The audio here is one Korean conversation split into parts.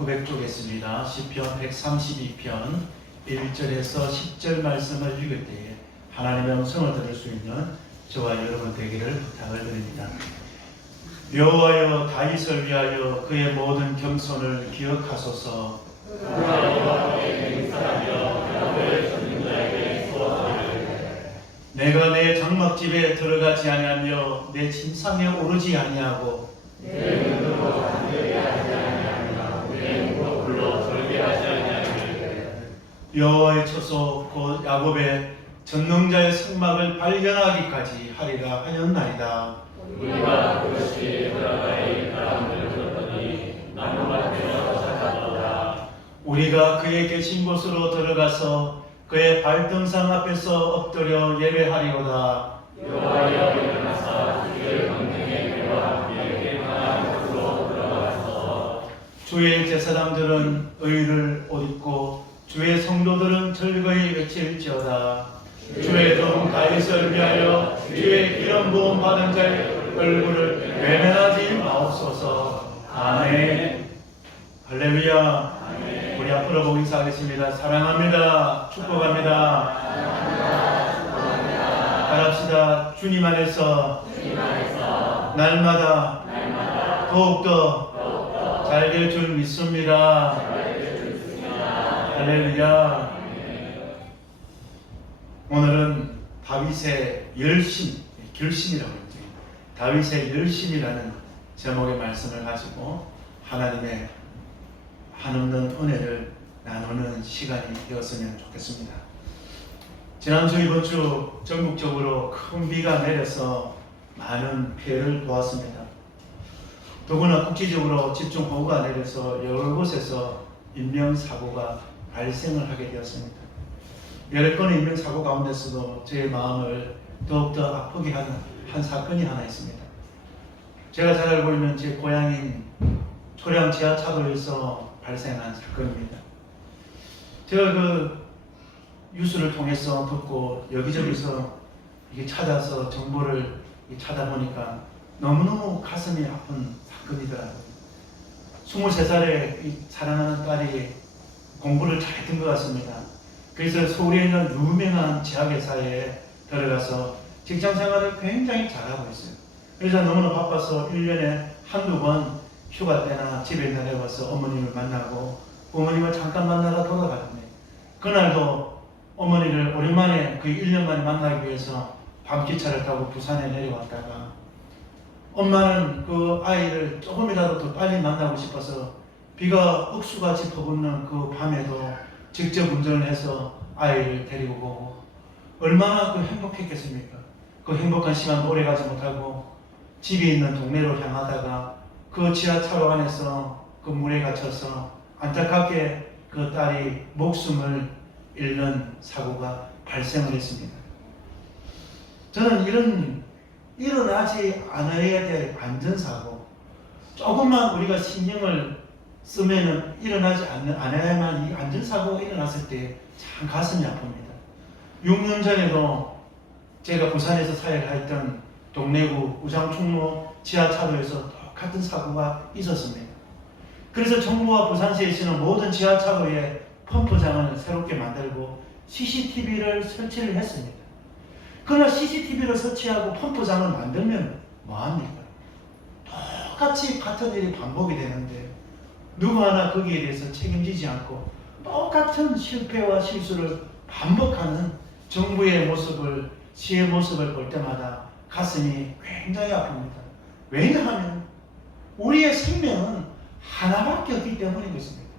고백조겠습니다. 시편 132편 1절에서 10절 말씀을 읽을 때에 하나님의 음성을 들을 수 있는 저와 여러분 되기를 부탁을 드립니다. 여호와여 다윗을 위하여 그의 모든 겸손을 기억하소서. 내가 내 장막집에 들어가지 아니하며 내 침상에 오르지 아니하고 내 눈으로 잠들지 아니하며 내 목으로 불러 절개하지 아니하며 여호와의 처소 곧 야곱의 전능자의 성막을 발견하기까지 하리라 하였나이다. 우리가 그것이 드라마의 바람을 들었더니 나무가 되어서 찾아오다. 우리가 그의 계신 곳으로 들어가서 그의 발등상 앞에서 엎드려 예배하리오다. 여호와여 일어나사 주의 권능의 배와 함께 행하는 곳으로 들어가서 주의 제사장들은 의를 옷 입고 주의 성도들은 즐거이 외칠지어다. 주의 종 다윗을 위하여 주의 기름 부음 받은 자의 얼굴을 외면하지 마옵소서. 아멘. 할렐루야. 아멘. 우리 앞으로 보고 인사하겠습니다. 사랑합니다. 축복합니다. 따라합시다. 주님 안에서 날마다 더욱더 잘 될 줄 믿습니다. 할렐루야. 오늘은 다윗의 결심이라고 했죠. 다윗의 열심이라는 제목의 말씀을 가지고 하나님의 한없는 은혜를 나누는 시간이 되었으면 좋겠습니다. 지난주 이번주 전국적으로 큰 비가 내려서 많은 피해를 보았습니다. 더구나 국지적으로 집중호우가 내려서 여러 곳에서 인명사고가 발생을 하게 되었습니다. 여러 건의 인명사고 가운데서도 제 마음을 더욱더 아프게 하는 한 사건이 하나 있습니다. 제가 잘 알고 있는 제 고향인 초량 지하차도에서 발생한 사건입니다. 제가 그 뉴스를 통해서 듣고 여기저기서 이게 찾아서 정보를 찾아보니까 너무너무 가슴이 아픈 사건이더라고요. 23살의 사랑하는 딸이 공부를 잘 했던 것 같습니다. 그래서 서울에 있는 유명한 제약회사에 들어가서 직장 생활을 굉장히 잘하고 있어요. 그래서 너무나 바빠서 1년에 한두 번 휴가 때나 집에 내려와서 어머님을 만나고 어머님을 잠깐 만나다 돌아가는데, 그날도 어머니를 오랜만에 그 1년 만에 만나기 위해서 밤기차를 타고 부산에 내려왔다가 엄마는 그 아이를 조금이라도 더 빨리 만나고 싶어서 비가 억수가 짚어붙는 그 밤에도 직접 운전을 해서 아이를 데리고 오고, 얼마나 그 행복했겠습니까? 그 행복한 시간 오래가지 못하고 집에 있는 동네로 향하다가 그 지하차로 안에서 그 물에 갇혀서 안타깝게 그 딸이 목숨을 잃는 사고가 발생을 했습니다. 저는 이런 일어나지 않아야 될 안전사고, 조금만 우리가 신경을 쓰면은 일어나지 않아야만 이 안전사고가 일어났을 때 참 가슴이 아픕니다. 6년 전에도 제가 부산에서 사회를 했던 동래구 우장충로 지하차도에서 똑같은 사고가 있었습니다. 그래서 정부와 부산시에서는 모든 지하차도에 펌프장을 새롭게 만들고 CCTV를 설치를 했습니다. 그러나 CCTV를 설치하고 펌프장을 만들면 뭐합니까? 똑같이 같은 일이 반복이 되는데 누구 하나 거기에 대해서 책임지지 않고 똑같은 실패와 실수를 반복하는 정부의 모습을, 시의 모습을 볼 때마다 가슴이 굉장히 아픕니다. 왜냐하면 우리의 생명은 하나밖에 없기 때문인 것입니다.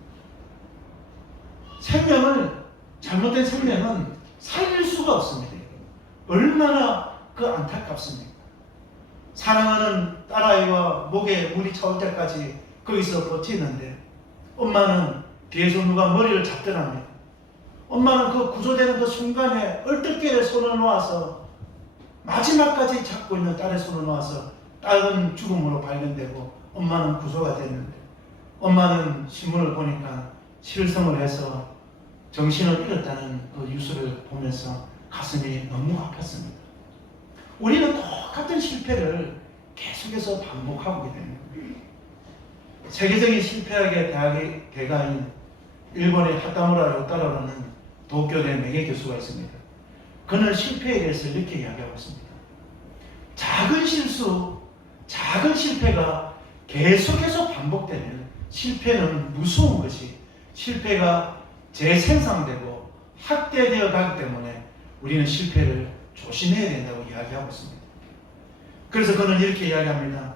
잘못된 생명은 살릴 수가 없습니다. 얼마나 그 안타깝습니까? 사랑하는 딸아이와 목에 물이 차올 때까지 거기서 버티는데 엄마는 뒤에서 누가 머리를 잡더랍니다. 엄마는 그 구조되는 그 순간에 얼떨결에 손을 놓아서 마지막까지 잡고 있는 딸의 손을 놓아서 딸은 죽음으로 발견되고 엄마는 구조가 됐는데, 엄마는 신문을 보니까 실성을 해서 정신을 잃었다는 그 뉴스를 보면서 가슴이 너무 아팠습니다. 우리는 똑같은 실패를 계속해서 반복하고 있게 됩니다. 세계적인 실패학의 대가인 일본의 하타무라 요타로라는 도쿄대 명예교수가 있습니다. 그는 실패에 대해서 이렇게 이야기하고 있습니다. 작은 실수, 작은 실패가 계속해서 반복되면 실패는 무서운 것이 실패가 재생산되고 확대되어 가기 때문에 우리는 실패를 조심해야 된다고 이야기하고 있습니다. 그래서 그는 이렇게 이야기합니다.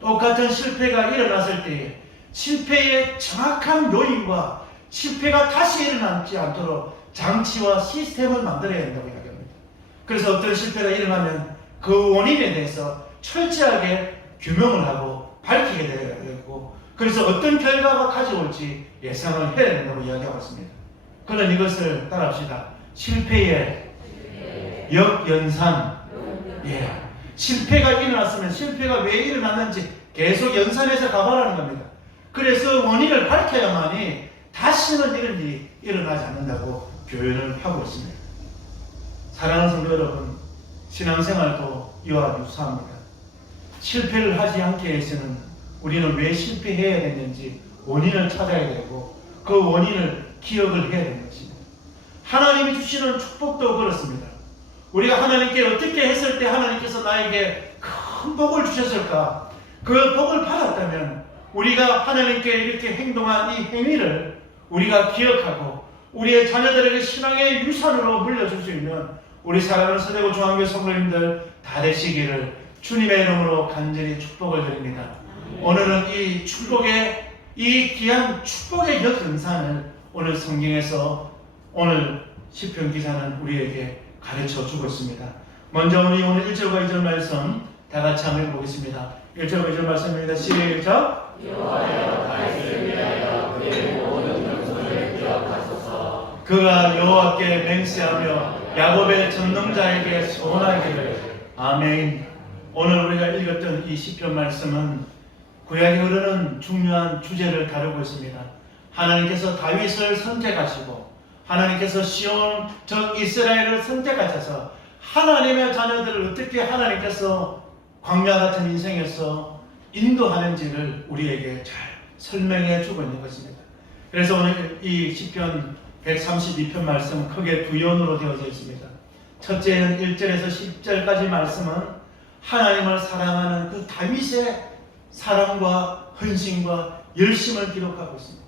똑같은 실패가 일어났을 때에 실패의 정확한 요인과 실패가 다시 일어나지 않도록 장치와 시스템을 만들어야 된다고 이야기합니다. 그래서 어떤 실패가 일어나면 그 원인에 대해서 철저하게 규명을 하고 밝히게 되고, 그래서 어떤 결과가 가져올지 예상을 해야 된다고 이야기하고 있습니다. 그는 이것을 따라합시다. 실패의 역연산. 예. 실패가 일어났으면 실패가 왜 일어났는지 계속 연산해서 가봐라는 겁니다. 그래서 원인을 밝혀야만이 다시는 이런 일이 일어나지 않는다고 교연을 하고 있습니다. 사랑하는 성도 여러분, 신앙생활도 이와 유사합니다. 실패를 하지 않기 위해서는 우리는 왜 실패해야 되는지 원인을 찾아야 되고 그 원인을 기억을 해야 되는 것입니다. 하나님이 주시는 축복도 그렇습니다. 우리가 하나님께 어떻게 했을 때 하나님께서 나에게 큰 복을 주셨을까? 그 복을 받았다면 우리가 하나님께 이렇게 행동한 이 행위를 우리가 기억하고 우리의 자녀들에게 신앙의 유산으로 물려줄 수 있는 우리 사랑하는 서대구 중앙교회 성도님들 다 되시기를 주님의 이름으로 간절히 축복을 드립니다. 오늘은 이 축복의, 이 귀한 축복의 역연산을 오늘 성경에서 오늘 시편 기자는 우리에게 가르쳐 주고 있습니다. 먼저 우리 오늘 1절과 2절 말씀 다 같이 한번 보겠습니다. 1절과 2절 말씀입니다. 시작. 여호와여 다윗을 위하여 그의 모든 명성을 기억하소서. 그가 여호와께 맹세하며 야곱의 전능자에게 소원하기를. 아멘. 오늘 우리가 읽었던 이 시편 말씀은 구약에 흐르는 중요한 주제를 다루고 있습니다. 하나님께서 다윗을 선택하시고 하나님께서 시온 즉 이스라엘을 선택하셔서 하나님의 자녀들을 어떻게 하나님께서 광야 같은 인생에서 인도하는지를 우리에게 잘 설명해 주고 있는 것입니다. 그래서 오늘 이 시편 132편 말씀은 크게 두 연으로 되어져 있습니다. 첫째는 1절에서 10절까지 말씀은 하나님을 사랑하는 그 다윗의 사랑과 헌신과 열심을 기록하고 있습니다.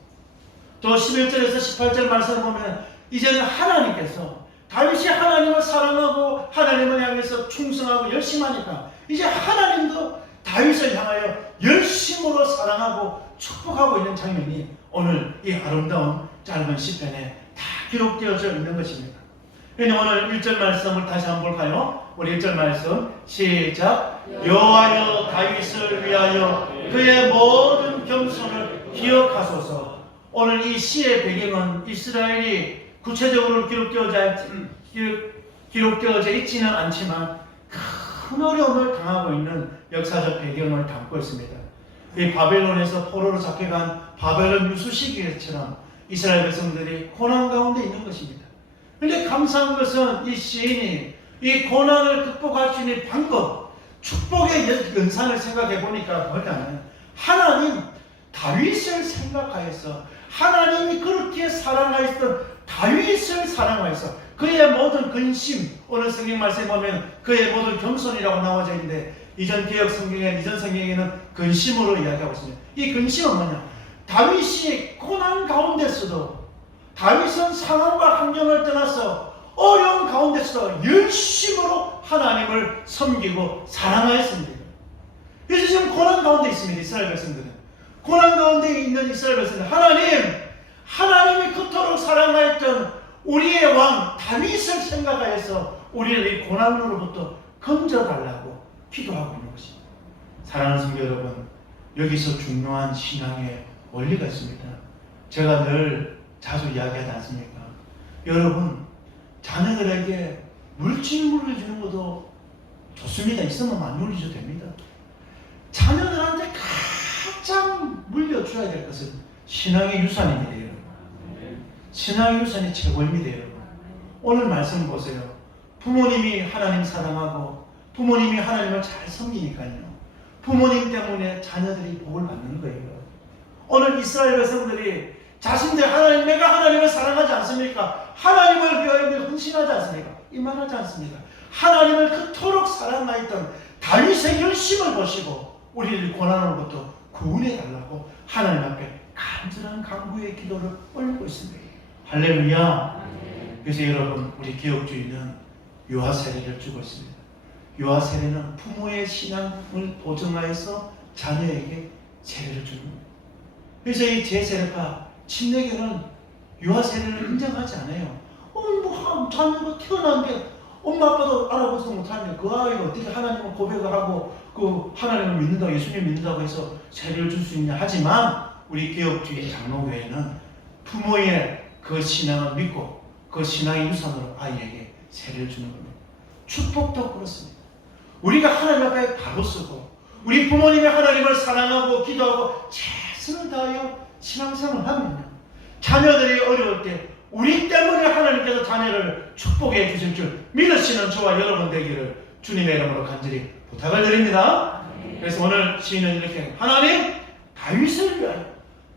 또 11절에서 18절 말씀을 보면 이제는 하나님께서 다윗이 하나님을 사랑하고 하나님을 향해서 충성하고 열심하니까 이제 하나님도 다윗을 향하여 열심으로 사랑하고 축복하고 있는 장면이 오늘 이 아름다운 짧은 시편에 다 기록되어져 있는 것입니다. 오늘 1절 말씀을 다시 한번 볼까요? 우리 1절 말씀 시작. 여호와여 다윗을 위하여 그의 모든 겸손을 기억하소서. 오늘 이 시의 배경은 이스라엘이 구체적으로 기록되어져 있지는 않지만 큰 어려움을 당하고 있는 역사적 배경을 담고 있습니다. 이 바벨론에서 포로로 잡혀간 바벨론 유수 시기처럼 이스라엘 백성들이 고난 가운데 있는 것입니다. 그런데 감사한 것은 이 시인이 이 고난을 극복할 수 있는 방법, 축복의 연산을 생각해 보니까 뭐냐면 하나님 다윗을 생각하여서 하나님이 그렇게 사랑하였던 다윗을 사랑하여서 그의 모든 근심, 오늘 성경 말씀에 보면 그의 모든 겸손이라고 나와져 있는데 이전 성경에는 근심으로 이야기하고 있습니다. 이 근심은 뭐냐? 다윗이 고난 가운데서도 다윗은 상황과 환경을 떠나서 어려운 가운데서도 열심으로 하나님을 섬기고 사랑하였습니다. 그래서 지금 고난 가운데 있습니다. 이스라엘 백성들은 고난 가운데 있는 이스라엘 백성들, 하나님이 그토록 사랑하였던 우리의 왕 다윗을 생각하여서 우리를 이 고난으로부터 건져달라고 기도하고 있는 것입니다. 사랑하는 성도 여러분, 여기서 중요한 신앙의 원리가 있습니다. 제가 늘 자주 이야기하지 않습니까? 여러분, 자녀들에게 물질 물려주는 것도 좋습니다. 있으면 안 물려줘도 됩니다. 자녀들한테 가장 물려줘야 될 것은 신앙의 유산입니다. 여러분. 신앙의 유산이 최고입니다. 여러분. 오늘 말씀 보세요. 부모님이 하나님 사랑하고 부모님이 하나님을 잘 섬기니까요. 부모님 때문에 자녀들이 복을 받는 거예요. 오늘 이스라엘 백성들이 자신들 하나님, 내가 하나님을 사랑하지 않습니까? 하나님을 위하여 늘 헌신하지 않습니까? 이만하지 않습니다. 하나님을 그토록 사랑하였던 다윗의 열심을 보시고 우리를 고난으로부터 구원해 달라고 하나님 앞에 간절한 간구의 기도를 올리고 있습니다. 할렐루야. 그래서 여러분, 우리 개혁주의는 유아 세례를 주고 있습니다. 유아 세례는 부모의 신앙을 보증하여서 자녀에게 세례를 주는 겁니다. 그래서 이 제세례파 침례교는 유아 세례를 인정하지 않아요. 자녀가 태어났는데 엄마 아빠도 알아보지도 못하는데 그 아이가 어떻게 하나님을 고백을 하고 그 하나님을 믿는다고, 예수님 믿는다고 해서 세례를 줄 수 있냐. 하지만 우리 개혁주의 장로교회는 부모의 그 신앙을 믿고 그 신앙의 유산으로 아이에게 세례를 주는 겁니다. 축복도 그렇습니다. 우리가 하나님 앞에 바로 서고 우리 부모님의 하나님을 사랑하고 기도하고 최선을 다하여 신앙생활을 하면 자녀들이 어려울 때 우리 때문에 하나님께서 자녀를 축복해 주실 줄 믿으시는 저와 여러분 되기를 주님의 이름으로 간절히 부탁을 드립니다. 그래서 오늘 시인은 이렇게, 하나님, 다윗을 위하여,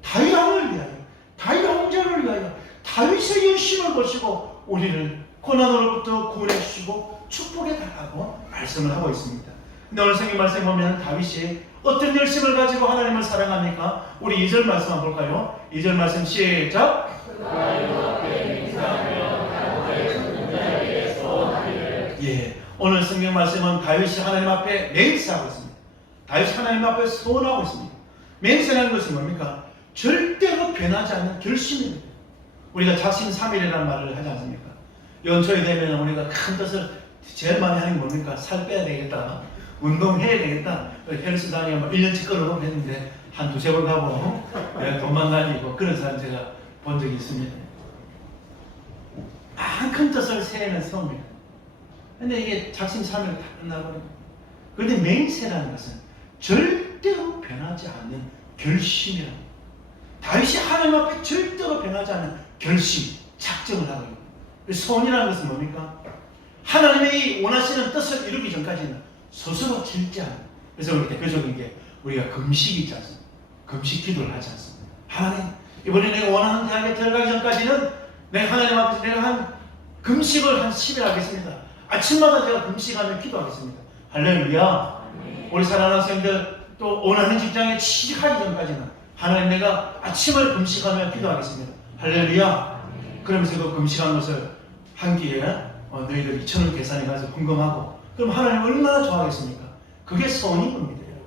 다윗 왕을 위하여, 다윗 왕자를 위하여 다윗의 열심을 보시고 우리를 고난으로부터 구원해 주시고 축복해 달라고 말씀을 하고 있습니다. 근데 오늘 성경 말씀 보면 다윗이 어떤 열심을 가지고 하나님을 사랑합니까? 우리 2절 말씀 한번 볼까요? 2절 말씀 시작. 예, 오늘 성경 말씀은 다윗이 하나님 앞에 맹세하고 있습니다. 다윗이 하나님 앞에 소원하고 있습니다. 맹세라는 것은 뭡니까? 절대로 변하지 않는 결심입니다. 우리가 작심삼일이라는 말을 하지 않습니까? 연초에 되면 우리가 큰 뜻을 제일 많이 하는 게 뭡니까? 살 빼야 되겠다, 운동해야 되겠다, 헬스 다니면 1년치 끊어놓고 했는데 한 두세 번 가고 돈만 다니고 그런 사람 제가 본 적이 있습니다. 큰 뜻을 새해는 세웁니다. 근데 이게 작심삼일 다 끝나버립니다. 그런데 맹세라는 것은 절대로 변하지 않는 결심이랍니다. 다윗이 하나님 앞에 절대로 변하지 않는 결심, 작정을 하고 있습니다. 소원이라는 것은 뭡니까? 하나님의 원하시는 뜻을 이루기 전까지는 스스로 질지 않는. 그래서 우리 대표적인 게 우리가 금식이 있지 않습니까? 금식 기도를 하지 않습니다. 하나님, 이번에 내가 원하는 대학에 들어가기 전까지는 내가 하나님 앞에서 내가 한 금식을 한 10일 하겠습니다. 아침마다 제가 금식하며 기도하겠습니다. 할렐루야. 우리 사랑하는 학생들 또 원하는 직장에 취직하기 전까지는 하나님, 내가 아침을 금식하며 기도하겠습니다. 할렐루야. 그러면서 그 금식한 것을 한 끼에 너희들 2,000원 계산해 가지고 헌금하고, 그럼 하나님 얼마나 좋아하겠습니까? 그게 소원인 겁니다, 여러분.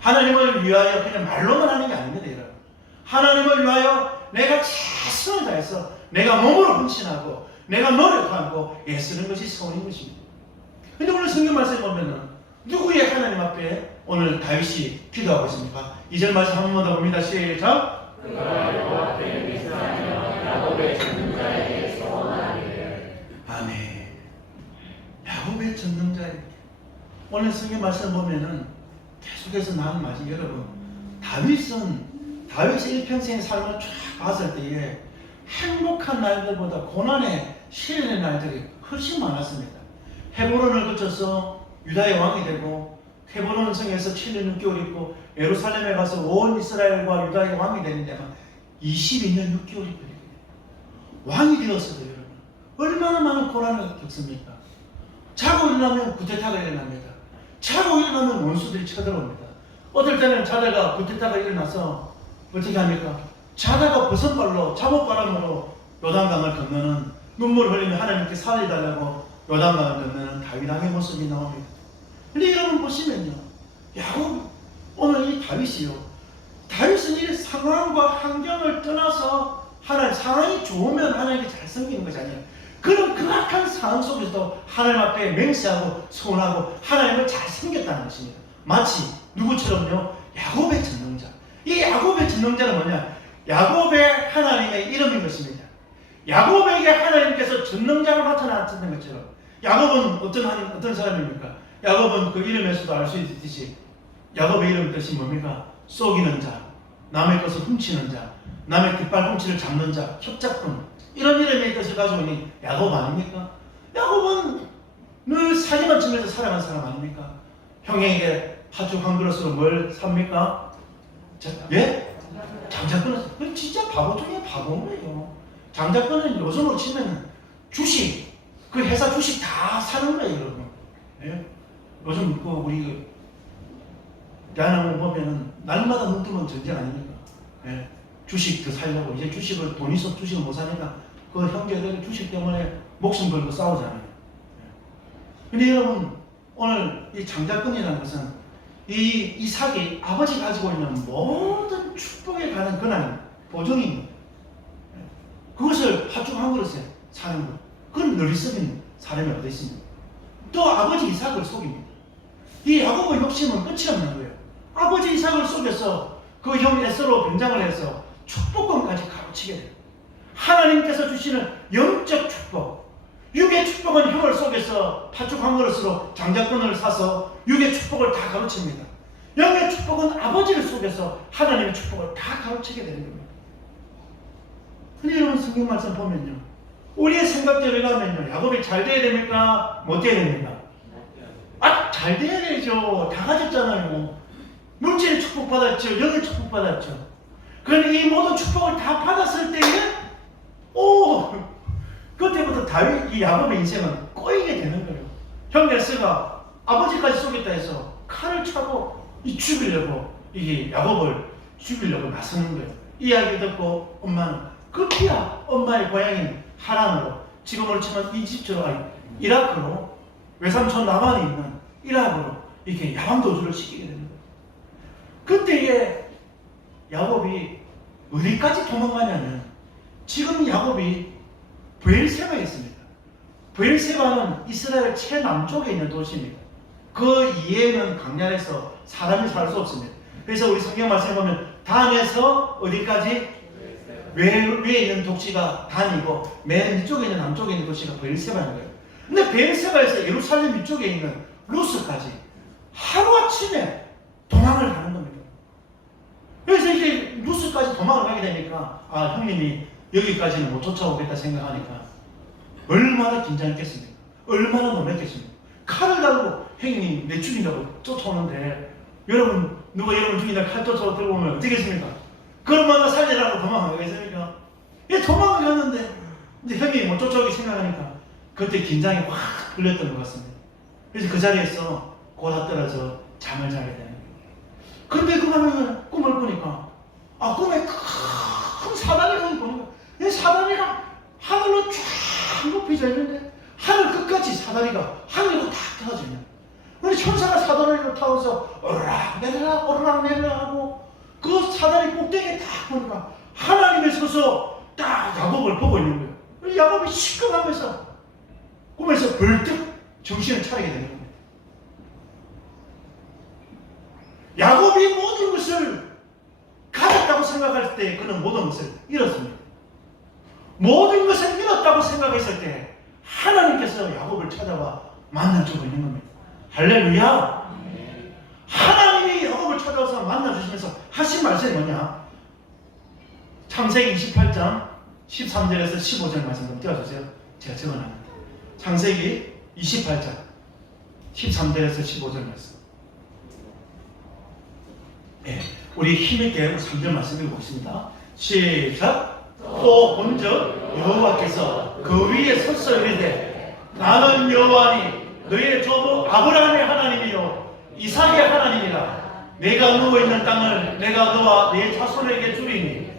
하나님을 위하여 그냥 말로만 하는 게 아닙니다, 여러분. 하나님을 위하여 내가 최선을 다해서 내가 몸으로 헌신하고 내가 노력하고 애쓰는 것이 소원인 것입니다. 근데 오늘 성경 말씀에 보면은 누구의 하나님 앞에 오늘 다윗이 기도하고 있습니까? 2절 말씀 한 번 더 봅니다. 시작. 그가 여호와 앞에 맹세하며 야곱의 전능자에게 소원하기를. 아멘. 야곱의 전능자에게. 오늘 성경 말씀 보면은 계속해서 나오는 말씀, 여러분, 다윗의 일평생의 삶을 쫙 봤을 때에 행복한 날들보다 고난의 시련의 날들이 훨씬 많았습니다. 헤브론을 거쳐서 유다의 왕이 되고, 헤브론 성에서 7년 6개월 있고, 예루살렘에 가서 온 이스라엘과 유다의 왕이 되는 데만 22년 6개월이 걸립니다. 왕이 되었어도 여러분, 얼마나 많은 고난을 겪습니까? 자고 일어나면 구테타가 일어납니다. 자고 일어나면 원수들이 쳐들어옵니다. 어떨 때는 자다가 구테타가 일어나서 어떻게 합니까? 자다가 버선발로 잠옷바람으로 요단강을 건너는, 눈물을 흘리며 하나님께 살려달라고 요단강을 건너는 다윗왕의 모습이 나옵니다. 근데 여러분 보시면요, 야곱, 오늘 이 다윗은 이 상황과 환경을 떠나서 하나님, 상황이 좋으면 하나님께 잘 섬기는 것이 아니라 그런 극악한 상황 속에서도 하나님 앞에 맹세하고 소원하고 하나님을 잘 섬겼다는 것입니다. 마치 누구처럼요? 야곱의 전능자. 이 야곱의 전능자는 뭐냐? 야곱의 하나님의 이름인 것입니다. 야곱에게 하나님께서 전능자로 나타났던 것처럼, 야곱은 어떤 사람입니까? 야곱은 그 이름에서도 알 수 있듯이 야곱의 이름 뜻이 뭡니까? 속이는 자, 남의 것을 훔치는 자, 남의 깃발꿈치를 잡는 자, 협작꾼, 이런 이름의 뜻을 가지고 있는 야곱 아닙니까? 야곱은 늘 사기만 치면서 살아간 사람 아닙니까? 형에게 팥죽 한 그릇으로 뭘 삽니까? 예? 장자권은 진짜 바보 중에 바보인 거예요. 장자권은 요즘으로 치면 주식, 그 회사 주식 다 사는 거예요, 여러분. 예? 요즘 그 우리 대한항공 보면은 날마다 눈 뜨면 전쟁 아닙니까? 예? 주식 더 살려고 이제 주식을 돈 있어 주식을 못 사니까 그 형제들이 주식 때문에 목숨 걸고 싸우잖아요. 근데 여러분 오늘 이 장자권이라는 것은 이 사기 아버지 가지고 있는 모든 축복에 관한 권한 보증입니다. 그것을 팥죽 한 그릇에 사는 것. 그건 너리석인 사람이 어디 있습니까? 또 아버지 이삭을 속입니다. 이 야곱의 욕심은 끝이 없는 거예요. 아버지 이삭을 속여서 그 형 에서로 변장을 해서 축복권까지 가로치게 돼요. 하나님께서 주시는 영적 축복, 육의 축복은 형을 속여서 팥죽 한 그릇으로 장자권을 사서 육의 축복을 다 가로칩니다. 영의 축복은 아버지를 속여서 하나님의 축복을 다 가로치게 되는 겁니다. 근데 여러분 성경 말씀 보면요, 우리의 생각대로 가면요, 야곱이 잘 돼야 됩니까? 못 돼야 됩니까? 잘 돼야 되죠. 다 가졌잖아요. 물질의 축복 받았죠. 영의 축복 받았죠. 그런데 이 모든 축복을 다 받았을 때에 그때부터 다윗, 이 야곱의 인생은 꼬이게 되는 거예요. 형 에스가 아버지까지 속였다 해서 칼을 차고 죽이려고, 이게 야곱을 죽이려고 나서는 거예요. 이 이야기 듣고 엄마는 급히야 엄마의 고향인 하란으로, 지금으로 치면 이집트로, 이라크로, 외삼촌 라반이 있는 이라크로 이렇게 야방도주를 시키게 되는 거예요. 그때에 야곱이 어디까지 도망가냐면, 지금 야곱이 브엘세바에 있습니다. 브엘세바는 이스라엘 최남쪽에 있는 도시입니다. 그 이해는 강렬해서 사람이 살 수 없습니다. 그래서 우리 성경 말씀에 보면 단에서 어디까지? 위에 있는 도시가 단이고 맨 위쪽에 있는 남쪽에 있는 도시가 브엘세바인 거예요. 근데 브엘세바에서 예루살렘 위쪽에 있는 루스까지 하루아침에 도망을 가는 겁니다. 그래서 이제 루스까지 도망을 가게 되니까 형님이 여기까지는 못 쫓아오겠다 생각하니까 얼마나 긴장했겠습니까? 얼마나 놀랐겠습니까? 칼을 달고 형님 내 죽인다고 쫓아오는데, 여러분 누가 여러분 죽인다 칼 쫓아오고 들고 오면 어떻게 했습니까? 그러면 살리라고 도망가겠습니까? 도망을 갔는데 근데 형님이 못 쫓아오게 생각하니까 그때 긴장이 확 풀렸던 것 같습니다. 그래서 그 자리에서 고다 떨어져 잠을 자게 되는 거예요. 근데 그 밤에 꿈을 꾸니까 꿈에 큰 사다리가 보니까 이 사다리가 하늘로 쫙 높이 져 있는데 하늘 끝까지 사다리가 하늘로 탁 터지냐. 근데 천사가 사다리를 타고서 오르락 내리락 오르락 내리락 하고 그 사다리 꼭대기에 딱 보니까 하나님이 서서 딱 야곱을 보고 있는 거예요. 야곱이 시끄러하면서 꿈에서 벌떡 정신을 차리게 되는 겁니다. 야곱이 모든 것을 가졌다고 생각할 때 그는 모든 것을 잃었습니다. 모든 것을 잃었다고 생각했을 때 하나님께서 야곱을 찾아와 만나주고 있는 겁니다. 할렐루야! 하나님이 야곱을 찾아와서 만나주시면서 하신 말씀이 뭐냐? 창세기 28장 13절에서 15절 말씀 좀 띄워주세요. 제가 적어놨는데 창세기 28장 13절에서 15절 말씀. 우리 힘있게 3절 말씀 읽어보겠습니다. 시작! 또 본즉 여호와께서 그 위에 서서 이르되 나는 여호와니 너희의 조부 아브라함의 하나님이요 이삭의 하나님이라. 내가 누워있는 땅을 내가 너와 네 자손에게 주리니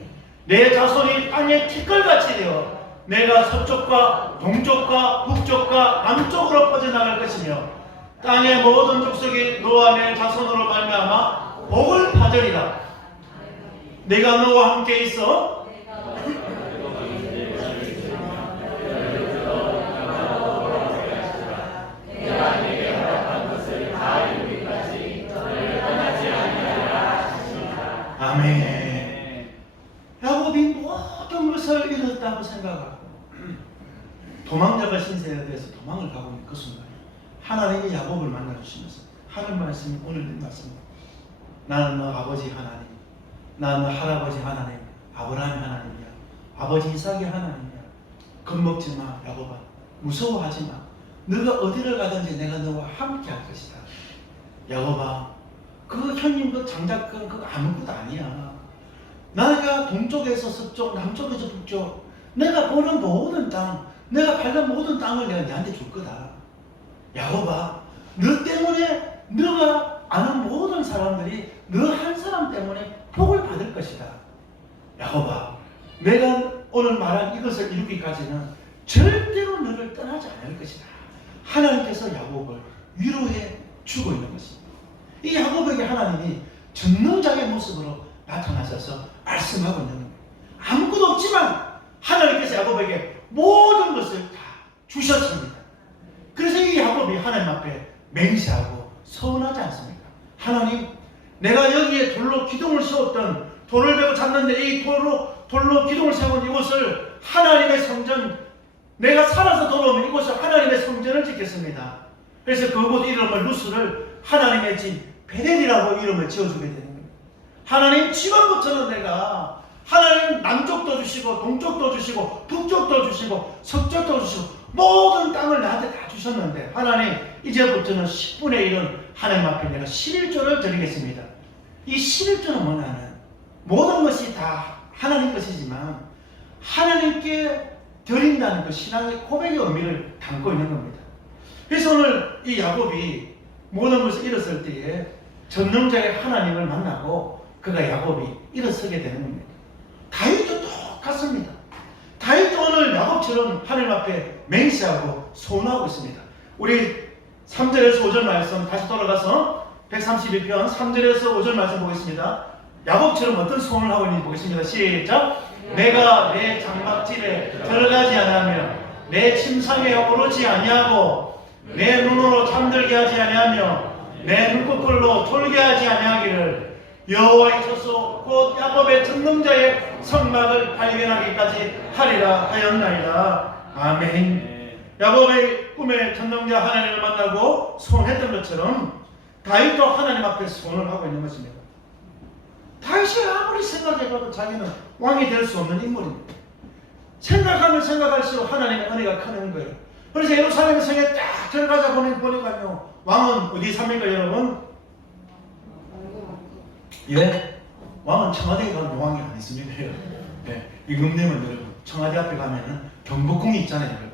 내 자손이 땅의 티끌같이 되어 내가 서쪽과 동쪽과 북쪽과 남쪽으로 퍼져나갈 것이며 땅의 모든 족속이 너와 내 자손으로 말미암아 복을 받으리라. 내가 너와 함께 있어 아멘. 야곱이 모든 것을 잃었다고 생각하고 도망자가 신세에 대해서 도망을 가고 있는 그 순간 하나님이 야곱을 만나주시면서 하는 말씀이 오늘 된 말씀입니다. 나는 너 아버지 하나님, 나는 너 할아버지 하나님, 아브라함의 하나님이야. 아버지 이삭의 하나님이야. 겁먹지 마, 야곱아. 무서워하지 마. 너가 어디를 가든지 내가 너와 함께 할 것이다. 야곱아, 그 형님 그 장작권 그거 아무것도 아니야. 내가 동쪽에서 서쪽, 남쪽에서 북쪽, 내가 보는 모든 땅, 내가 밟는 모든 땅을 내가 너한테 줄 거다. 야곱아, 너 때문에 너가 아는 모든 사람들이 너 한 사람 때문에 복을 받을 것이다. 야곱아, 내가 오늘 말한 이것을 이루기까지는 절대로 너를 떠나지 않을 것이다. 하나님께서 야곱을 위로해 주고 있는 것입니다. 이 야곱에게 하나님이 전능자의 모습으로 나타나셔서 말씀하고 있는 겁니다. 아무것도 없지만 하나님께서 야곱에게 모든 것을 다 주셨습니다. 그래서 이 야곱이 하나님 앞에 맹세하고 서운하지 않습니까? 하나님, 내가 여기에 돌로 기둥을 세웠던, 돌을 베고 잤는데 이 돌로 기둥을 세운 이곳을 하나님의 성전, 내가 살아서 돌아오면 이곳을 하나님의 성전을 짓겠습니다. 그래서 그곳 이름을 루스를 하나님의 집 베델이라고 이름을 지어주게 되는 겁니다. 하나님, 지금부터는 내가 하나님 남쪽도 주시고 동쪽도 주시고 북쪽도 주시고 서쪽도 주시고 모든 땅을 나한테 다 주셨는데, 하나님, 이제부터는 10분의 1은 하나님 앞에 내가 11조를 드리겠습니다. 이 11조는 뭐냐면 모든 것이 다 하나님 것이지만 하나님께 드린다는 그 신앙의 고백의 의미를 담고 있는 겁니다. 그래서 오늘 이 야곱이 모든 것을 잃었을 때에 전능자의 하나님을 만나고 그가 야곱이 일어서게 되는 겁니다. 다윗도 똑같습니다. 다윗도 오늘 야곱처럼 하나님 앞에 맹세하고 소원하고 있습니다. 우리 3절에서 5절 말씀 다시 돌아가서 132편 3절에서 5절 말씀 보겠습니다. 야곱처럼 어떤 소원을 하고 있는지 보겠습니다. 시작. 내가 내 장막집에 들어가지 아니하며 내 침상에 오르지 아니하고 내 눈으로 잠들게 하지 아니하며 내 눈꺼풀로 졸게 하지 아니하기를 여호와의 처소 곧 야곱의 전능자의 성막을 발견하기까지 하리라 하였나이다. 아멘. 야곱의 꿈에 전능자 하나님을 만나고 소원했던 것처럼 다윗도 하나님 앞에 소원을 하고 있는 것입니다. 다윗이 아무리 생각해봐도 자기는 왕이 될 수 없는 인물입니다. 생각하면 생각할수록 하나님의 은혜가 크는 거예요. 그래서 예루살렘 성에 딱 들어가자 보니까요, 왕은 어디 삽니까 여러분? 예? 왕은 청와대에 가면 왕이 아니십니까? 예. 임금님은 여러분 청와대 앞에 가면은 경복궁이 있잖아요. 여러분.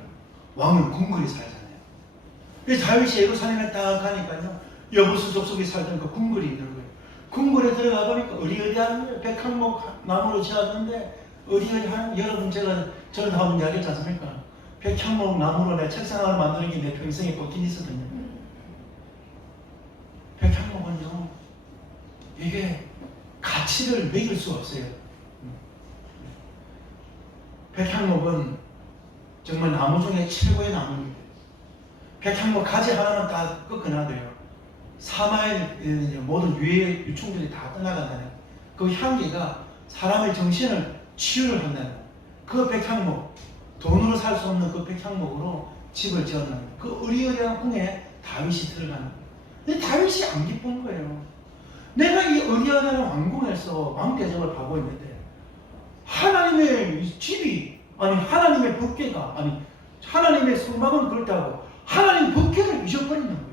왕은 궁궐이 살잖아요. 그래서 다윗이 예루살렘에 딱 가니까요, 여부수 족속이 살던 그 궁궐이 있는 거예요. 궁궐에 들어가 보니까 어리어리한 백향목 나무로 지었는데, 어리어리한, 여러분 제가 저는 한번 이야기했지 않습니까? 백향목 나무로 내 책상 하나 만드는 게 내 평생에 꽂힌 있었거든요. 백향목은요, 이게 가치를 매길 수가 없어요. 백향목은 정말 나무 중에 최고의 나무입니다. 백향목 가지 하나는 다 꺾어놔도요, 사마의 모든 유해 유충들이 다 떠나간다는 그 향기가 사람의 정신을 치유를 한다는 그 백향목, 돈으로 살 수 없는 그 백향목으로 집을 지었는 그 어리어리한 궁에 다윗이 들어가는 거예요. 근데 다윗이 안 기쁜 거예요. 내가 이 어리어리한 왕궁에서 왕대접을 받고 있는데 하나님의 집이, 아니 하나님의 법궤가, 아니 하나님의 성막은 그렇다고 하나님 법궤를 잊어버리는 거예요.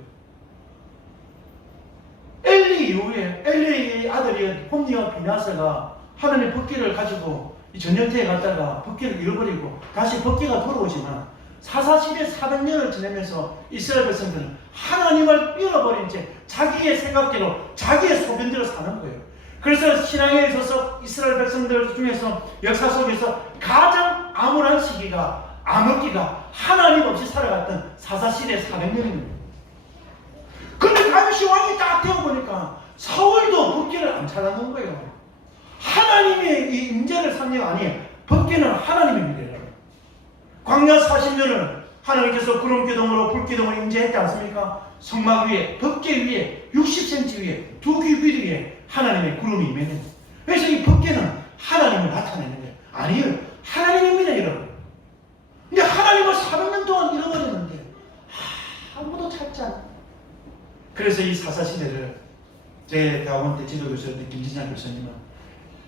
엘리 이후에 엘리의 아들이 홈니와 비나스가 하나님의 법궤를 가지고 이 전쟁터에 갔다가 법궤를 잃어버리고 다시 법궤가 돌아오지만 사사시대 400년을 지내면서 이스라엘 백성들은 하나님을 잃어버린 채 자기의 생각대로 자기의 소견대로 사는 거예요. 그래서 신앙에 있어서 이스라엘 백성들 중에서 역사 속에서 가장 암울한 시기가, 암흑기가 하나님 없이 살아갔던 사사시대 400년입니다. 그런데 다윗이 왕이 딱 되어보니까 사울도 법궤를 안 찾아놓은 거예요. 하나님의 이 임재를 상징 아니에요. 법궤는 하나님의 임재예요. 광야 40년을 하나님께서 구름기둥으로 불기둥으로 임재했지 않습니까? 성막 위에, 법궤 위에, 60cm 위에, 두 귀 위에 하나님의 구름이 임했는 거예요. 그래서 이 법궤는 하나님을 나타내는 거예요. 아니요, 하나님입니다 여러분. 근데 하나님을 400년 동안 잃어버렸는데 아무도 찾지 않아요. 그래서 이 사사시대를 제 대학원 때 지도교수였던 김진장 교수님은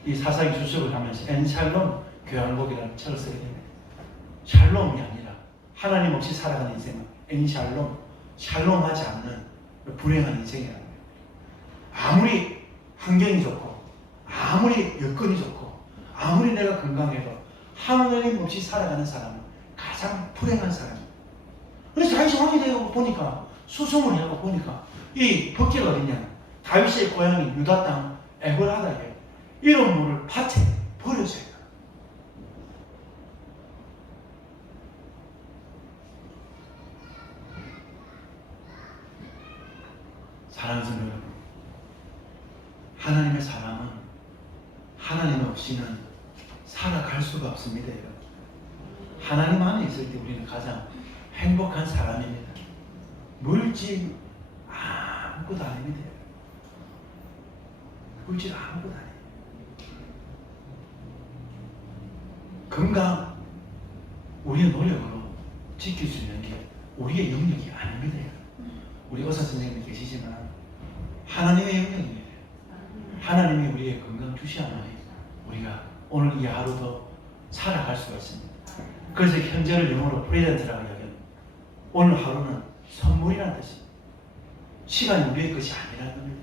이 사사기 주석을 하면서 엔샬롬 교향곡이라는 책을 쓰게 됩니다. 샬롬이 아니라 하나님 없이 살아가는 인생은 엔샬롬, 샬롬하지 않는 불행한 인생이라는 거예요. 아무리 환경이 좋고 아무리 여건이 좋고 아무리 내가 건강해도 하나님 없이 살아가는 사람은 가장 불행한 사람이에요. 그래서 다윗이 왕이 되고 보니까 수송을 하고 보니까 이 벽계가 어딨냐? 다윗의 고향이 유다 땅 에브라다에 이런 물을 밭에 버려져요. 사랑하는 성도 여러분, 하나님의 사람은 하나님 없이는 살아갈 수가 없습니다. 여러분. 하나님 안에 있을 때 우리는 가장 행복한 사람입니다. 물질 아무것도 아닙니다. 물질 아무것도 아니에요. 건강 우리의 노력으로 지킬 수 있는 게 우리의 영역이 아닙니다. 우리 의사 선생님이 계시지만 하나님의 영역이에요. 하나님이 우리의 건강 주시하면 우리가 오늘 이 하루도 살아갈 수가 있습니다. 그래서 현재를 영어로 프레젠트라고 이야기합니다. 오늘 하루는 선물이라는 뜻입니다. 시간이 우리의 것이 아니라는 겁니다.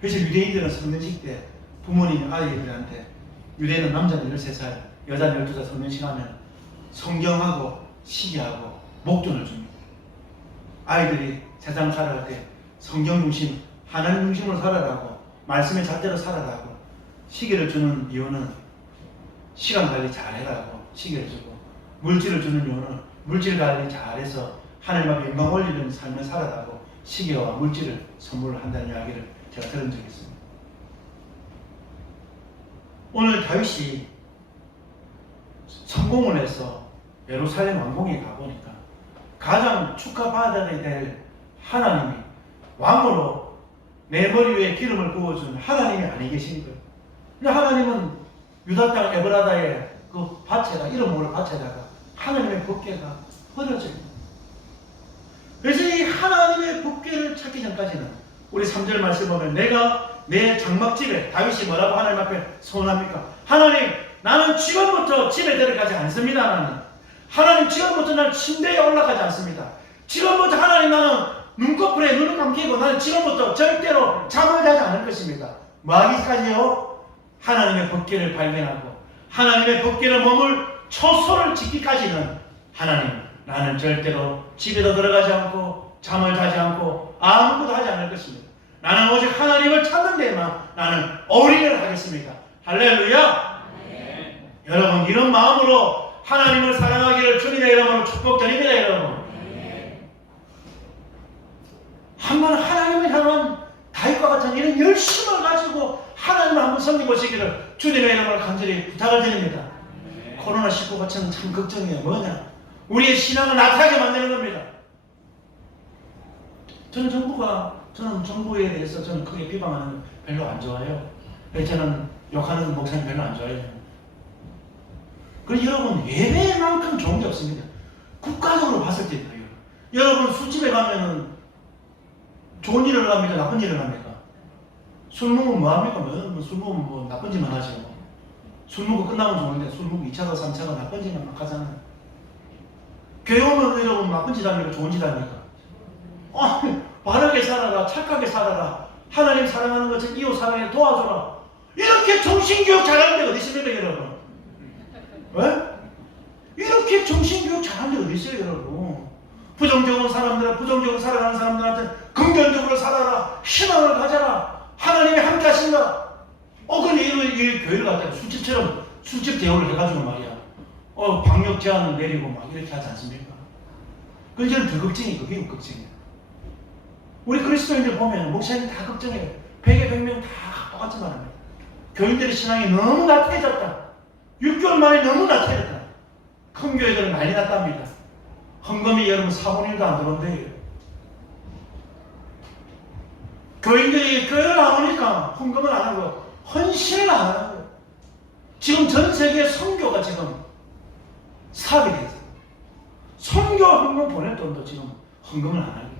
그래서 유대인들은 성년식 때 부모님이 아이들한테, 유대인은 남자는 13살, 여자는 12살 성년식 하면 성경하고 시계하고 목돈을 줍니다. 아이들이 세상 살아갈 때 성경 중심, 하나님 중심으로 살아가고 말씀의 잣대로 살아가고 시계를 주는 이유는 시간 관리 잘해라고 시계를 주고, 물질을 주는 이유는 물질 관리 잘해서 하나님 앞에 영광 올리는 삶을 살아가고 시계와 물질을 선물을 한다는 이야기를 제가 들은 적이 있습니다. 오늘 다윗이 성공을 해서 예루살렘 왕궁에 가보니까 가장 축하받아야 될 하나님이 왕으로 내 머리 위에 기름을 부어준 하나님이 아니 계신 거예요. 근데 하나님은 유다 땅 에브라다의 그 밭에다, 이름으로 밭에다가 하나님의 법궤가 버려져요. 그래서 이 하나님의 법궤를 찾기 전까지는 우리 3절 말씀 보면 내가 내 장막집에, 다윗이 뭐라고 하나님 앞에 소원합니까? 하나님, 나는 지금부터 집에 들어가지 않습니다. 나는 하나님, 지금부터 나는 침대에 올라가지 않습니다. 지금부터 하나님, 나는 눈꺼풀에 눈을 감기고 나는 지금부터 절대로 잠을 자지 않을 것입니다. 뭐 하기까지요? 하나님의 법궤를 발견하고 하나님의 법궤를 머물 초소를 짓기까지는 하나님, 나는 절대로 집에도 들어가지 않고 잠을 자지 않고 아무것도 하지 않을 것입니다. 나는 오직 하나님을 찾는 데만 나는 올인을 하겠습니다. 할렐루야. 네. 여러분, 이런 마음으로 하나님을 사랑하기를 주님의 이름으로 축복드립니다. 여러분, 네. 한번 하나님을 향한 다윗과 같은 이런 열심을 가지고 하나님을 한번 섬겨보시기를 주님의 이름으로 간절히 부탁을 드립니다. 네. 코로나19 같은 참 걱정이에요. 뭐냐? 우리의 신앙을 나타나게 만드는 겁니다. 저는 정부에 대해서 저는 크게 비방하는 거 별로 안 좋아해요. 저는 욕하는 목사님 별로 안 좋아해요. 그리고 여러분, 예배만큼 좋은 게 없습니다. 국가적으로 봤을 때도 여러분 술집에 가면은 좋은 일을 합니까? 나쁜 일을 합니까? 술 먹으면 뭐 합니까? 술 먹으면 뭐 나쁜 짓만 하죠. 술 먹고 끝나면 좋은데 술 먹고 2차가 3차가 나쁜 짓만 막 하잖아요. 교회 오면 여러분 나쁜 짓 합니까? 좋은 짓 합니까? 바르게 살아라, 착하게 살아라, 하나님 사랑하는 것을 이웃 사랑에 도와줘라. 이렇게 정신교육 잘하는 데 어디 있습니까, 여러분? 왜? 이렇게 정신교육 잘하는 데 어디 있어요, 여러분? 부정적으로 살아가는 사람들한테 긍정적으로 살아라, 희망을 가져라, 하나님이 함께 하신다. 근데 이 교회를 갖다가 술집처럼 술집 대우를 해가지고 말이야, 방역 제한을 내리고 막 이렇게 하지 않습니까? 그건 저는 더 걱정이, 그게 걱정이에요. 우리 그리스도인들 보면 목사님 다 걱정해요. 100에 100명 다 똑같이 말합니다. 교인들의 신앙이 너무 나태해졌다. 6개월 만에 너무 나태해졌다. 큰 교회들은 난리 났답니다. 헌금이 여러분 4분의 1도 안 들어온대요. 교인들이 교회를 안 오니까 헌금을 안 하고 헌신을 안 하는 거예요. 지금 전 세계 선교가 지금 사업이 돼서 선교 헌금 보낼 돈도 지금 헌금을 안 하고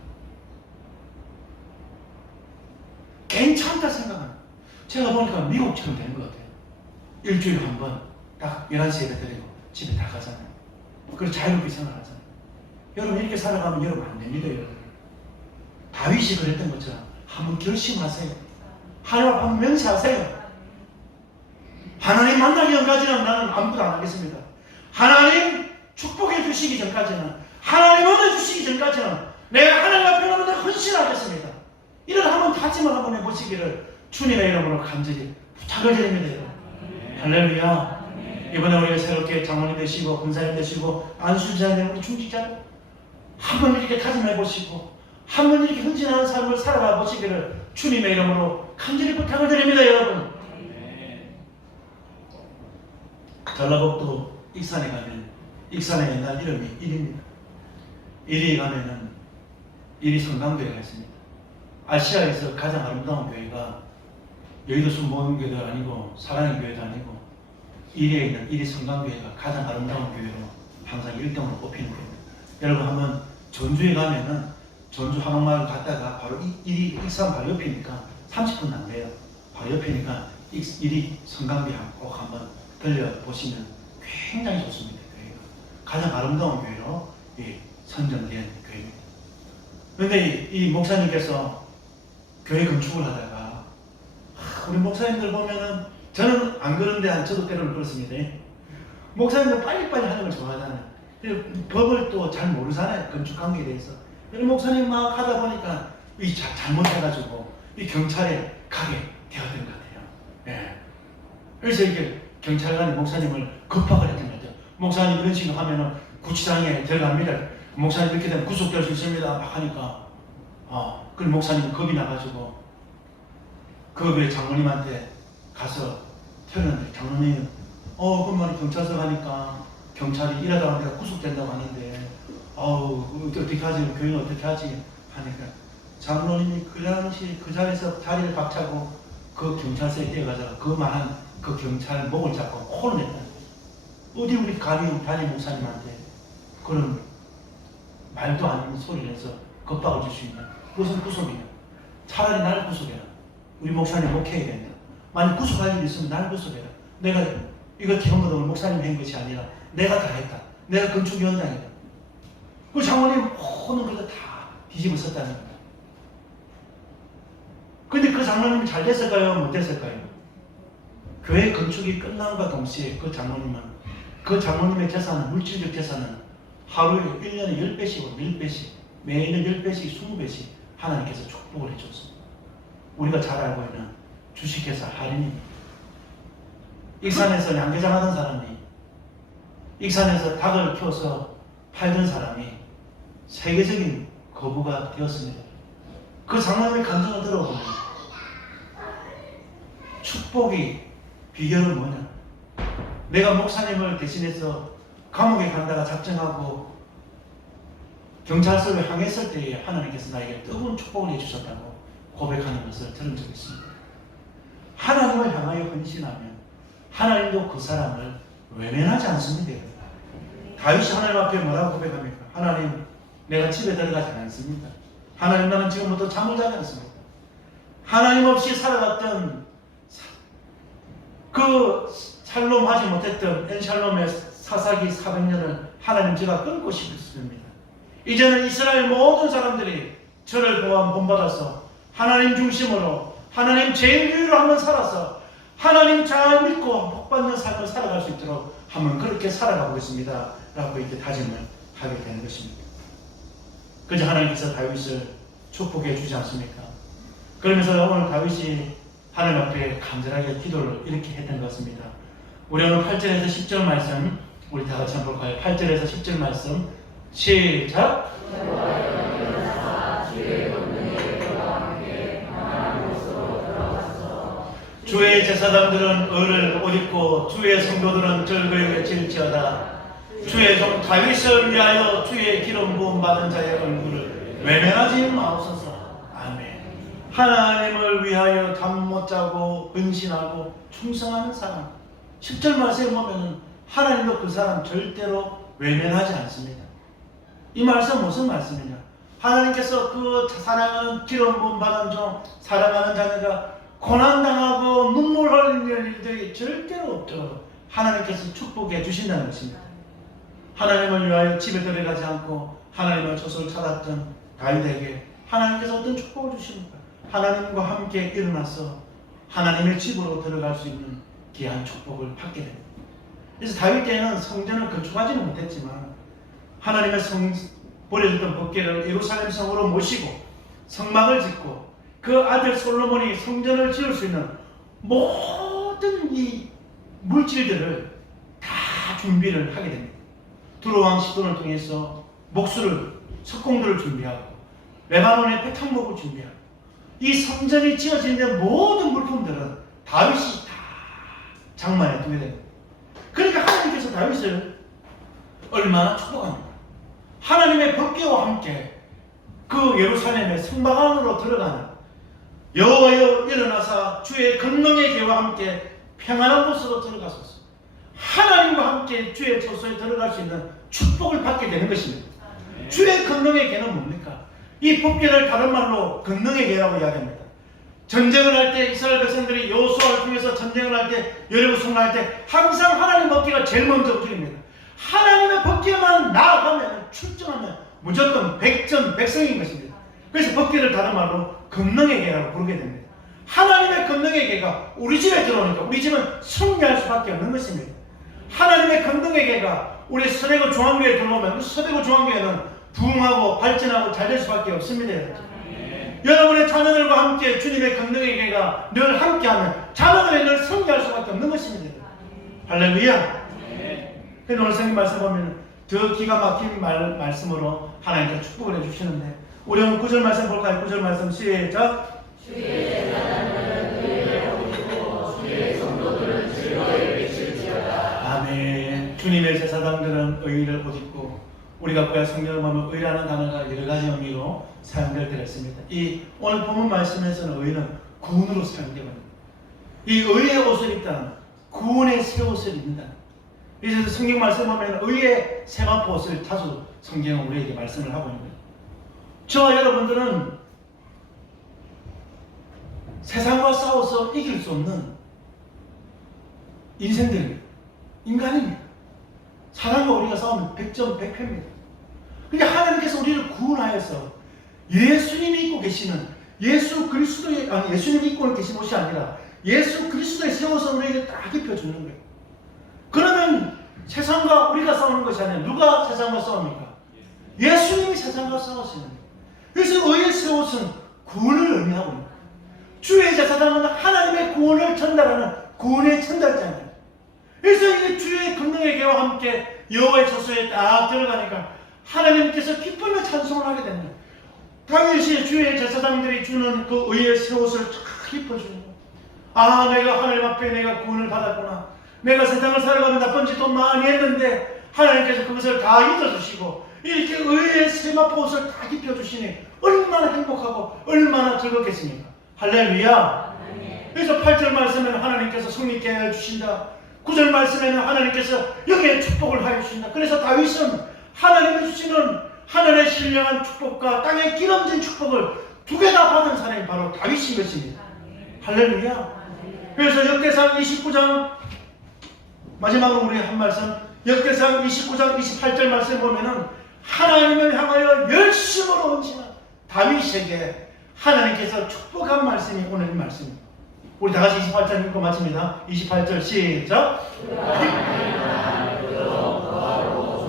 괜찮다 생각합니다. 제가 보니까 미국처럼 되는 것 같아요. 일주일에 한 번 딱 11시에 예배 드리고 집에 다 가잖아요. 그리고 자유롭게 생활하잖아요. 여러분 이렇게 살아가면 여러분 안 됩니다. 여러분. 다윗이 그랬던 것처럼 한번 결심하세요. 하나님 앞에 한번 명세하세요. 하나님 만나기 전까지는 나는 아무것도 안 하겠습니다. 하나님 축복해 주시기 전까지는, 하나님 얻어 주시기 전까지는 내가 하나님 앞에 나면 내가 헌신하겠습니다. 이런 한번 다짐을 한번 해보시기를 주님의 이름으로 간절히 부탁을 드립니다. 여러분. 할렐루야. 이번에 우리가 새롭게 장로님 되시고 권사님 되시고 안수자님 우리 중직자도 한번 이렇게 다짐해 보시고 한번 이렇게 헌신하는 삶을 살아가 보시기를 주님의 이름으로 간절히 부탁을 드립니다. 여러분. 전라북도 익산에 가면 익산의 옛날 이름이 일입니다. 일이 가면은 일이 성당교회가 있습니다. 아시아에서 가장 아름다운 교회가 여의도 순복음교회도 아니고 사랑의 교회도 아니고 일에 있는 일이 성당교회가 가장 아름다운 교회로 항상 1등으로 꼽히는 교회입니다. 여러분 한번 전주에 가면은 전주 한옥마을 갔다가 바로 일이 익산 바로 옆이니까 30분 안 돼요. 바로 옆이니까 일이 성당교회 꼭 한번 들려보시면 굉장히 좋습니다. 교회가 가장 아름다운 교회로 선정된 교회입니다. 그런데 이 목사님께서 교회 건축을 하다가 우리 목사님들 보면은 저는 안 그런데 저도 때로는 그렇습니다. 목사님들 빨리빨리 하는 걸 좋아하잖아요. 법을 또 잘 모르잖아요. 건축 관계에 대해서. 목사님 막 하다 보니까 잘못해가지고 이 경찰에 가게 되었던 것 같아요. 예. 그래서 이렇게 경찰관이 목사님을 겁박을 했던 것 같아요. 목사님 이런 식으로 하면은 구치장에 들어갑니다. 목사님 이렇게 되면 구속될 수 있습니다. 막 하니까 그 목사님 겁이 나가지고 그 외 장로님한테 가서 털었는데 장로님 그만 경찰서 가니까 경찰이 일하다가 내가 구속된다고 하는데 어떻게 하지? 교회는 어떻게 하지? 하니까 장로님이 그 당시 그 자리에서 자리를 박차고 그 경찰서에 뛰어가서 그만한 그 경찰 목을 잡고 코를 냈다. 어디 우리 담임 목사님한테 그런 말도 안 되는 소리를 해서 겁박을 줄 수 있냐? 무슨 구속이냐? 차라리 날 구속해라. 우리 목사님 목회해야 된다. 만약 구속할 일이 있으면 날 구속해라. 내가 이거 전부 다 목사님 한 것이 아니라 내가 다 했다. 내가 건축위원장이다. 그 장로님 모든 것을 다 뒤집어 썼다는 거야. 근데 그 장로님이 잘 됐을까요? 못 됐을까요? 교회 건축이 끝남과 동시에 그 장로님의 재산은, 물질적 재산은 하루에 1년에 10배씩으로 10배씩, 매년 10배씩, 20배씩 하나님께서 축복을 해줬습니다. 우리가 잘 알고 있는 주식회사 할인입니다. 익산에서 양계장 하던 사람이, 익산에서 닭을 키워서 팔던 사람이 세계적인 거부가 되었습니다. 그 장로님의 감정을 들어보면 축복이 비결은 뭐냐? 내가 목사님을 대신해서 감옥에 간다가 작정하고 경찰서를 향했을 때에 하나님께서 나에게 뜨거운 축복을 해주셨다고 고백하는 것을 들은 적이 있습니다. 하나님을 향하여 헌신하면 하나님도 그 사람을 외면하지 않습니다. 다윗이 하나님 앞에 뭐라고 고백합니까? 하나님, 내가 집에 들어가지 않습니다. 하나님, 나는 지금부터 잠을 자지 않습니다. 하나님 없이 살아갔던 그 샬롬하지 못했던 엔샬롬의 사사기 400년을 하나님 제가 끊고 싶습니다. 이제는 이스라엘 모든 사람들이 저를 본받아서 하나님 중심으로 하나님 제일주의로 한번 살아서 하나님 잘 믿고 복받는 삶을 살아갈 수 있도록 한번 그렇게 살아가 보겠습니다 라고 이렇게 다짐을 하게 되는 것입니다. 그저 하나님께서 다윗을 축복해 주지 않습니까? 그러면서 오늘 다윗이 하나님 앞에 간절하게 기도를 이렇게 했던 것 같습니다. 우리 오늘 8절에서 10절 말씀 우리 다 같이 한번 볼까요? 8절에서 10절 말씀 시작! 주의 제사장들은 을을 옷 입고 주의 성도들은 절거에 질지어다. 주의 종 다윗을 위하여 주의 기름 부음 받은 자의 얼굴을 외면하지 마옵소서. 아멘. 하나님을 위하여 잠 못 자고 헌신하고 충성하는 사람, 10절 말씀에 보면 하나님도 그 사람 절대로 외면하지 않습니다. 이 말씀은 무슨 말씀이냐? 하나님께서 그 사랑하는 기름 부음 받은 종, 사랑하는 자녀가 고난당하고 눈물 흘리는 일들이 절대로 없도록 하나님께서 축복해 주신다는 것입니다. 하나님을 위하여 집에 들어가지 않고 하나님의 조소를 찾았던 다윗에게 하나님께서 어떤 축복을 주십니까? 하나님과 함께 일어나서 하나님의 집으로 들어갈 수 있는 귀한 축복을 받게 됩니다. 그래서 다윗 때는 성전을 건축하지는 못했지만 하나님의 버려졌던 법궤를 예루살렘 성으로 모시고 성막을 짓고 그 아들 솔로몬이 성전을 지을 수 있는 모든 이 물질들을 다 준비를 하게 됩니다. 두로왕 시돈을 통해서 목수를 석공들을 준비하고 레바논의 패탕목을 준비하고 이 성전이 지어지는 모든 물품들은 다윗이 다 장만해 두게 됩니다. 그러니까 하나님께서 다윗을 얼마나 축복합니까? 하나님의 법궤와 함께 그 예루살렘의 성막 안으로 들어가는 여호와여 일어나사 주의 권능의 계와 함께 평안한 곳으로 들어가소서. 하나님과 함께 주의 처소에 들어갈 수 있는 축복을 받게 되는 것입니다. 주의 권능의 계는 뭡니까? 이 법궤를 다른 말로 권능의 계라고 이야기합니다. 전쟁을 할 때 이스라엘 백성들이 여호수아를 통해서 전쟁을 할 때 여리고성을 할 때 항상 하나님 법궤가 제일 먼저 움직입니다. 하나님의 법궤만 나아가면 출정하면 무조건 백전 백성인 것입니다. 그래서 법궤를 다른 말로 권능의 계라고 부르게 됩니다. 하나님의 권능의 계가 우리 집에 들어오니까 우리 집은 승리할 수밖에 없는 것입니다. 하나님의 권능의 계가 우리 서대구 중앙교회에 들어오면 서대구 중앙교회는 부흥하고 발전하고 잘 될 수밖에 없습니다. 여러분의 자녀들과 함께 주님의 권능의 계가 늘 함께하면 자녀들이 늘 승리할 수밖에 없는 것입니다. 할렐루야. 그래서 오늘 성경 말씀 보면 더 기가 막힌 말씀으로 하나님께서 축복을 해주시는데 우리 오늘 9절 말씀 볼까요? 9절 말씀 시작. 주의 제사장들은 의를 보시고 주의 성도들은 즐거이 계실지어다. 아멘. 주님의 제사장들은 의를 보시고 우리가 보야 성경을 보면 의라는 단어가 여러 가지 의미로 사용될 때가 있습니다. 이 오늘 본문 말씀에서는 의는 구원으로 사용되고 있습니다. 이 의의 옷을 입다는 구원의 새 옷을 입는다. 그래서 성경 말씀 보면 의의 세마포 옷을 자주 성경은 우리에게 말씀을 하고 있는 거예요. 저와 여러분들은 세상과 싸워서 이길 수 없는 인생들입니다. 인간입니다. 사람과 우리가 싸우면 100점 100패입니다. 그러니까 하나님께서 우리를 구원하여서 예수님이 입고 계시는 예수님이 입고 계신 옷이 아니라 예수 그리스도의 새 옷을 우리에게 딱 입혀주는 거예요. 그러면 세상과 우리가 싸우는 것이 아니라 누가 세상과 싸웁니까? 예수님이 세상과 싸우시는 거예요. 그래서 의의 새 옷은 구원을 의미하고 있는 거예요. 주의 제사장은 하나님의 구원을 전달하는 구원의 전달자입니다. 그래서 이게 주의 권능의 계와 함께 여호와의 처소에 딱 들어가니까 하나님께서 기쁨의 찬송을 하게 됩니다. 다윗이 주의 제사장들이 주는 그 의의 새 옷을 쫙 입혀주는 거예요. 아, 내가 하나님 앞에 내가 구원을 받았구나. 내가 세상을 살아가면 나쁜 짓도 많이 했는데 하나님께서 그것을 다 잊어주시고 이렇게 의의 세마포 옷을 다 입혀주시니 얼마나 행복하고 얼마나 즐겁겠습니까? 할렐루야. 그래서 8절 말씀에는 하나님께서 성립케 해주신다. 9절 말씀에는 하나님께서 여기에 축복을 하여 주신다. 그래서 다윗은 하나님이 주시는 하늘의 신령한 축복과 땅의 기름진 축복을 두 개 다 받은 사람이 바로 다윗인 것입니다. 할렐루야. 그래서 역대상 29장 마지막으로 우리 한 말씀 역대상 29장 28절 말씀 보면은 하나님을 향하여 열심으로 헌신한 다윗에게 하나님께서 축복한 말씀이 오늘 말씀입니다. 우리 다 같이 28절 읽고 마칩니다. 28절 시작.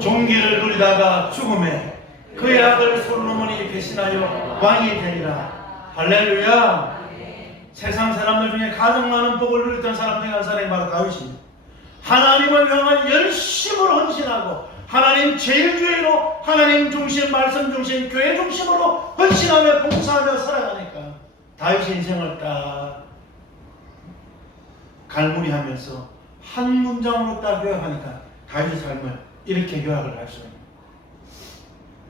종기를 누리다가 죽음에 그의 아들 솔로몬이 배신하여 왕이 되리라. 할렐루야. 세상 사람들 중에 가장 많은 복을 누렸던 사람 중에 한 사람이 바로 다윗입니다. 하나님을 향한 열심으로 헌신하고 하나님 제일주의로 하나님 중심, 말씀 중심, 교회 중심으로 헌신하며 봉사하며 살아가니까 다윗의 인생을 딱 갈무리하면서 한 문장으로 딱 요약하니까 다윗의 삶을 이렇게 요약을 할 수가 있습니다.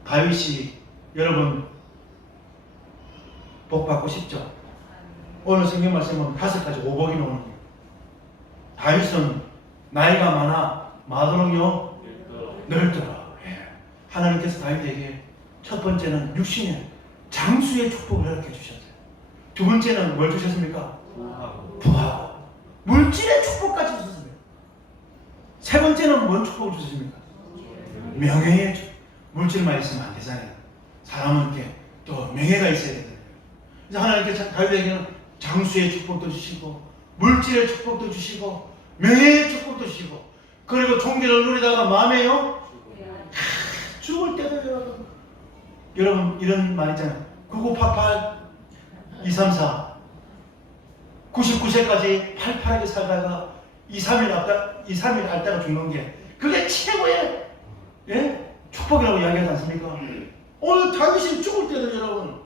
다윗이 여러분 복 받고 싶죠? 오늘 성경 말씀은 5가지 오복이 나오는 거예요. 다윗은 나이가 많아 마더는요 늙더라. 하나님께서 다윗에게 첫 번째는 육신의 장수의 축복을 허락해 주셨어요. 두 번째는 뭘 주셨습니까? 부하고 물질의 축복까지 주셨습니다. 세 번째는 뭔 축복을 주셨습니까? 명예의 축복. 물질만 있으면 안 되잖아요. 사람은 이렇게 또 명예가 있어야 되거든요. 그래서 하나님께서 다윗에게는 장수의 축복도 주시고 물질의 축복도 주시고 명예의 축복도 쉬고, 그리고 종기를 누리다가 마음에요 죽을 때도 여러분 이런 말 있잖아요. 9988 234 99세까지 팔팔하게 살다가 2-3일 알다가 죽는 게 그게 최고의 축복이라고 이야기하지 않습니까? 오늘 다윗이 죽을 때도 여러분